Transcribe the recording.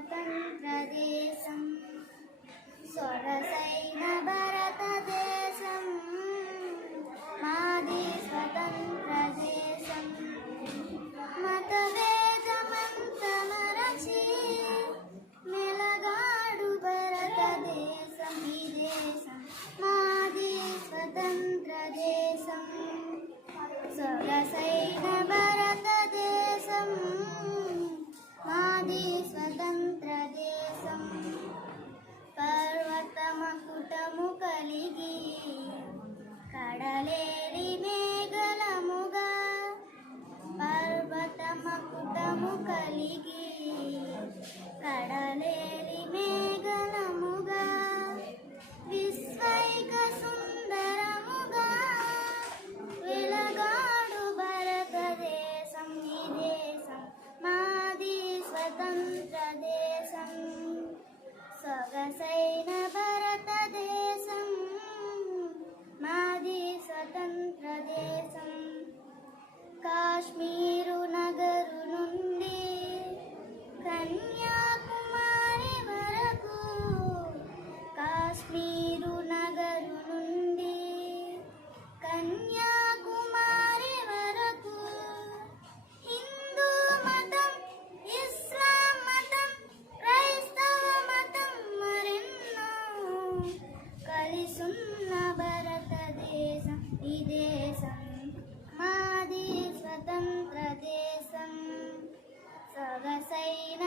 స్వతంత్ర దేశం సొగసైన భారతదేశం మాది స్వతంత్ర దేశం మతభేదమంత మరచి మెలగాడు భారతదేశం ఈ దేశం మాది స్వతంత్ర దేశం సొగసైన భారతదేశం మాది స్వతంత్ర దేశం పర్వతమకుటము కలిగి కడలేరి మేఘలముగా పర్వతమకుటము కలిగి కడలేరి మేఘలముగా విశ్వైక సుందరముగా వెలగాడు భారతదేశం ఈ దేశం మాది స్వతంత్ర దేశం సొగసైన భారతదేశం మాది స్వతంత్ర దేశం కాశ్మీరు నగరు నుండి కన్యాకుమారి వరకు కాశ్మీరు నగరు నుండి కన్యాకుమారి వరకు హిందూ మతం ఇస్లాం మతం క్రైస్తవ మతం మరెన్నో కలిసున్న భారతదేశం ఈ దేశం మాది స్వతంత్ర దేశం సొగసైన